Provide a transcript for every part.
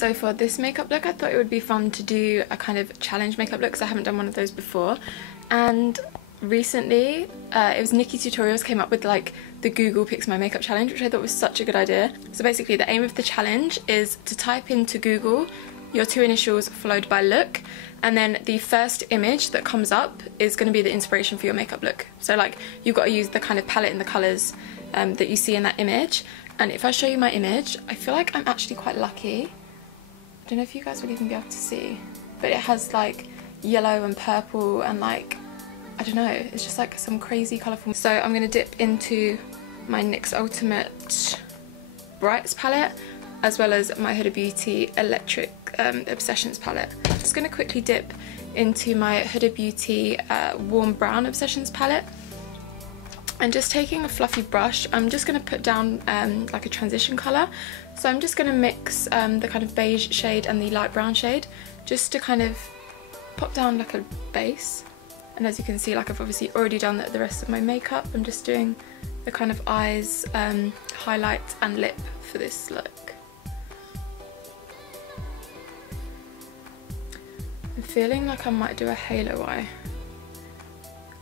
So for this makeup look, I thought it would be fun to do a kind of challenge makeup look because I haven't done one of those before. And recently, it was Nikkie Tutorials came up with like the Google Picks My Makeup challenge, which I thought was such a good idea. So basically the aim of the challenge is to type into Google your 2 initials followed by look, and then the first image that comes up is going to be the inspiration for your makeup look. So like you've got to use the kind of palette and the colours that you see in that image. And if I show you my image, I feel like I'm actually quite lucky. I don't know if you guys will even be able to see, but it has like yellow and purple and like, I don't know, it's just like some crazy colourful. So I'm going to dip into my NYX Ultimate Brights palette as well as my Huda Beauty Electric Obsessions palette. I'm just going to quickly dip into my Huda Beauty Warm Brown Obsessions palette. And just taking a fluffy brush, I'm just going to put down like a transition colour. So I'm just going to mix the kind of beige shade and the light brown shade just to kind of pop down like a base. And as you can see, like I've obviously already done the rest of my makeup. I'm just doing the kind of eyes, highlight and lip for this look. I'm feeling like I might do a halo eye.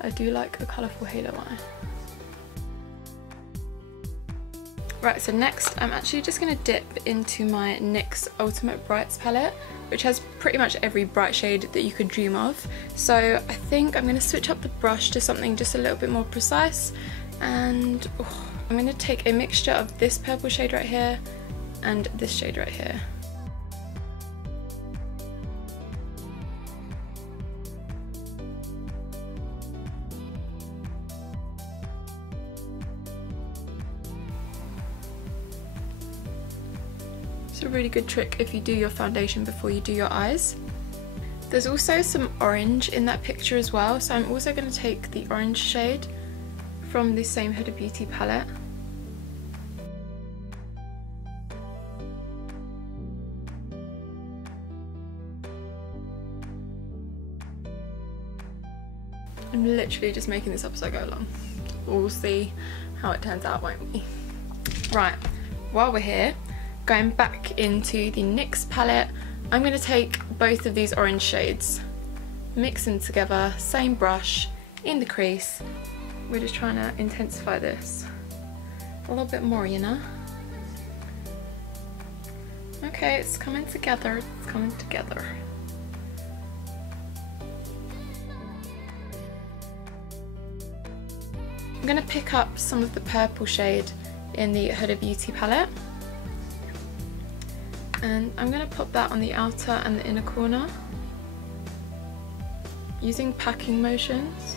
I do like a colourful halo eye. Right, so next I'm actually just going to dip into my NYX Ultimate Brights palette, which has pretty much every bright shade that you could dream of. So I think I'm going to switch up the brush to something just a little bit more precise, and I'm going to take a mixture of this purple shade right here and this shade right here. It's a really good trick if you do your foundation before you do your eyes. There's also some orange in that picture as well, so I'm also going to take the orange shade from the same Huda Beauty palette. I'm literally just making this up as I go along. We'll see how it turns out, won't we? Right, while we're here, going back into the NYX palette, I'm going to take both of these orange shades, mix them together, same brush, in the crease. We're just trying to intensify this a little bit more, you know? Okay, it's coming together, it's coming together. I'm going to pick up some of the purple shade in the Huda Beauty palette. And I'm going to pop that on the outer and the inner corner using packing motions.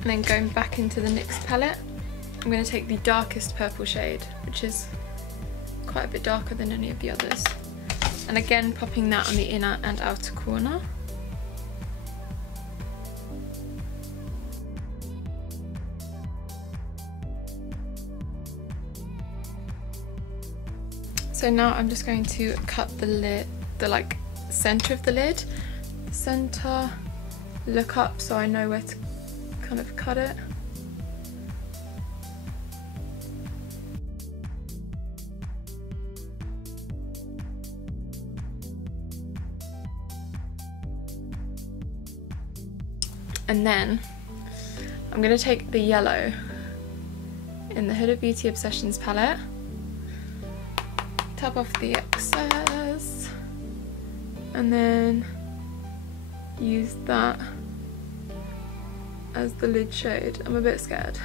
And then going back into the NYX palette, I'm going to take the darkest purple shade, which is quite a bit darker than any of the others. And again, popping that on the inner and outer corner. So now I'm just going to cut the lid, the like center of the lid, center, look up so I know where to kind of cut it. And then I'm going to take the yellow in the Huda Beauty Obsessions palette, tap off the excess, and then use that as the lid shade. I'm a bit scared.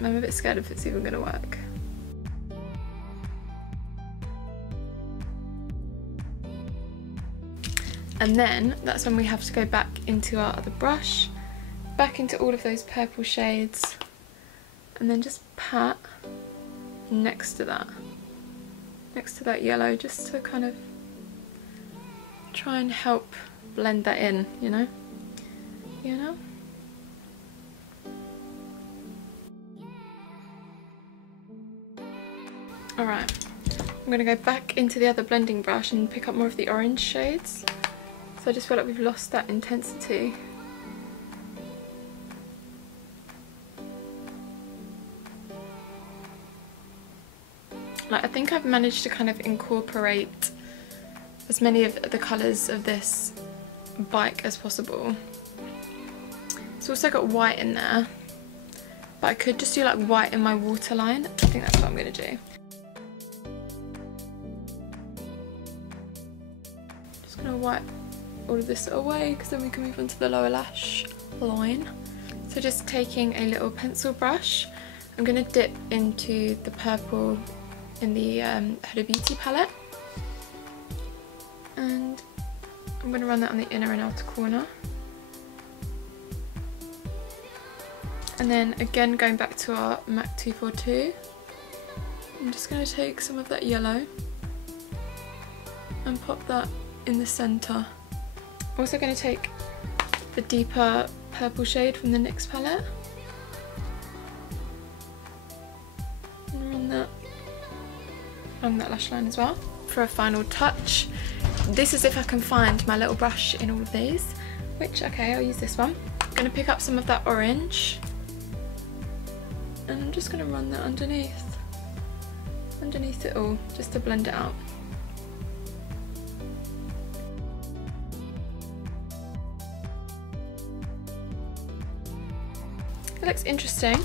I'm a bit scared if it's even going to work. And then that's when we have to go back into our other brush, back into all of those purple shades, and then just pat next to that yellow, just to kind of try and help blend that in, you know? Alright, I'm going to go back into the other blending brush and pick up more of the orange shades. So I just feel like we've lost that intensity. Like, I think I've managed to kind of incorporate as many of the colours of this bike as possible. It's also got white in there, but I could just do like white in my waterline. I think that's what I'm going to do. Just going to wipe all of this away because then we can move on to the lower lash line. So just taking a little pencil brush, I'm going to dip into the purple in the Huda Beauty palette, and I'm going to run that on the inner and outer corner. And then again, going back to our MAC 242, I'm just going to take some of that yellow and pop that in the centre. I'm also going to take the deeper purple shade from the NYX palette and run that along that lash line as well. For a final touch, this is if I can find my little brush in all of these, which, okay, I'll use this one. I'm going to pick up some of that orange and I'm just going to run that underneath it all, just to blend it out. It looks interesting,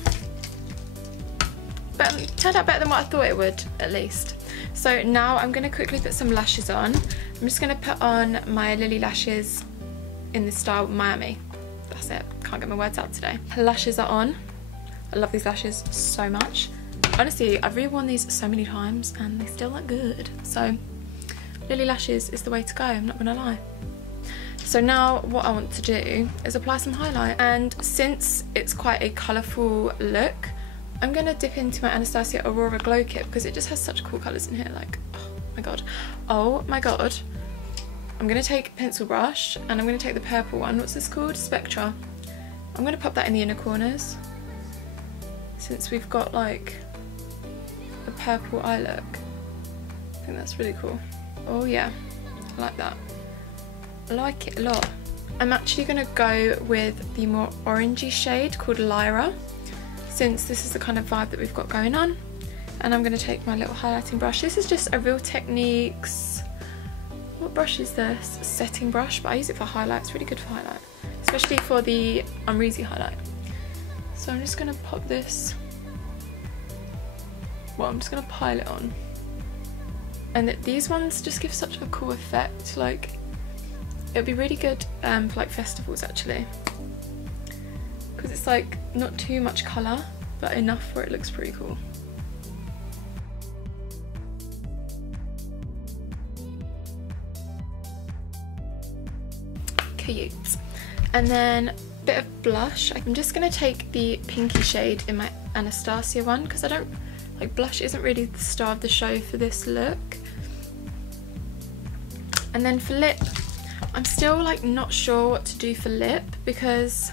but it turned out better than what I thought it would, at least. So now I'm going to quickly put some lashes on. I'm just going to put on my Lilly lashes in the style Miami. That's it, can't get my words out today. Her lashes are on. I love these lashes so much. Honestly, I've reworn these so many times and they still look good. So Lilly lashes is the way to go, I'm not gonna lie. So now what I want to do is apply some highlight, and since it's quite a colourful look, I'm gonna dip into my Anastasia Aurora Glow Kit because it just has such cool colours in here, like, oh my god. Oh my god. I'm gonna take a pencil brush and I'm gonna take the purple one. What's this called? Spectra. I'm gonna pop that in the inner corners, since we've got like a purple eye look. I think that's really cool. Oh yeah, I like that. I like it a lot. I'm actually going to go with the more orangey shade called Lyra, since this is the kind of vibe that we've got going on. And I'm going to take my little highlighting brush. This is just a Real Techniques, what brush is this? Setting brush, but I use it for highlight. It's really good for highlight, especially for the Unreasy highlight. So I'm just going to pop this, well, I'm just going to pile it on. And these ones just give such a cool effect. Like, it would be really good for like festivals actually, because it's like not too much colour but enough where it looks pretty cool. Cute. And then a bit of blush. I'm just going to take the pinky shade in my Anastasia one, because I don't like, blush isn't really the star of the show for this look. And then for lip, I'm still like not sure what to do for lip, because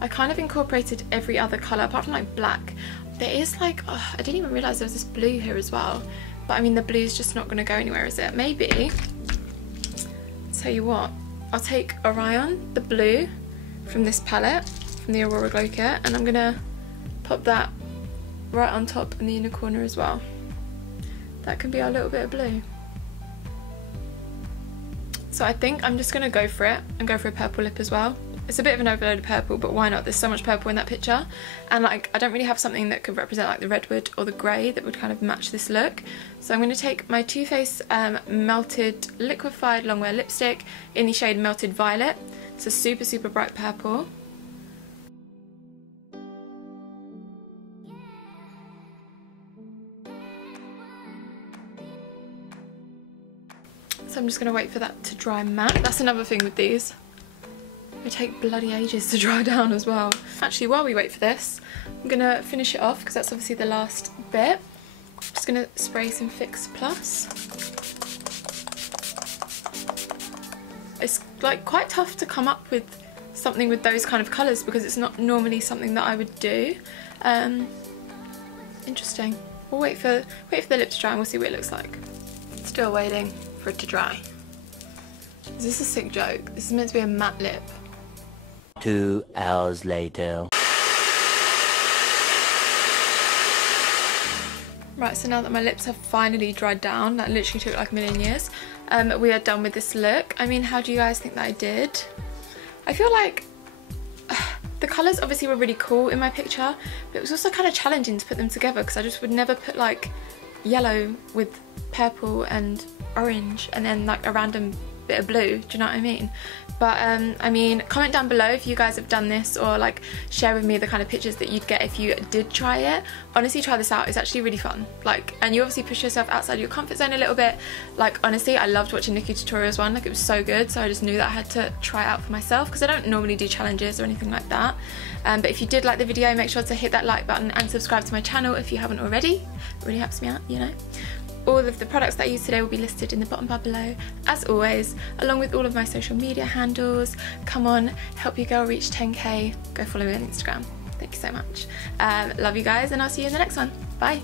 I kind of incorporated every other colour apart from like black. There is like, oh, I didn't even realise there was this blue here as well, but I mean the blue's just not going to go anywhere, is it? Maybe, tell you what, I'll take Orion, the blue from this palette, from the Aurora Glow Kit, and I'm going to pop that right on top in the inner corner as well. That can be our little bit of blue. So I think I'm just going to go for it and go for a purple lip as well. It's a bit of an overload of purple, but why not? There's so much purple in that picture. And like, I don't really have something that could represent like the redwood or the grey that would kind of match this look. So I'm going to take my Too Faced Melted Liquefied Longwear Lipstick in the shade Melted Violet. It's a super, super bright purple. So I'm just going to wait for that to dry matte. That's another thing with these. They take bloody ages to dry down as well. Actually, while we wait for this, I'm going to finish it off because that's obviously the last bit. I'm just going to spray some Fix Plus. It's like quite tough to come up with something with those kind of colours because it's not normally something that I would do. Interesting. We'll wait for the lip to dry and we'll see what it looks like. Still waiting for it to dry. Is this a sick joke? This is meant to be a matte lip. 2 hours later. Right, so now that my lips have finally dried down, that literally took like a million years, we are done with this look. I mean, how do you guys think that I did? I feel like the colours obviously were really cool in my picture, but it was also kind of challenging to put them together because I just would never put like yellow with purple and orange and then like a random bit of blue, do you know what I mean? But I mean, comment down below if you guys have done this, or like share with me the kind of pictures that you'd get if you did try it. Honestly, try this out, it's actually really fun. Like, and you obviously push yourself outside your comfort zone a little bit. Like, honestly, I loved watching Nikkie Tutorials one, like it was so good, so I just knew that I had to try it out for myself because I don't normally do challenges or anything like that. But if you did like the video, make sure to hit that like button and subscribe to my channel if you haven't already. It really helps me out, you know. All of the products that I use today will be listed in the bottom bar below, as always, along with all of my social media handles. Come on, help your girl reach 10k. Go follow me on Instagram. Thank you so much. Love you guys, and I'll see you in the next one. Bye.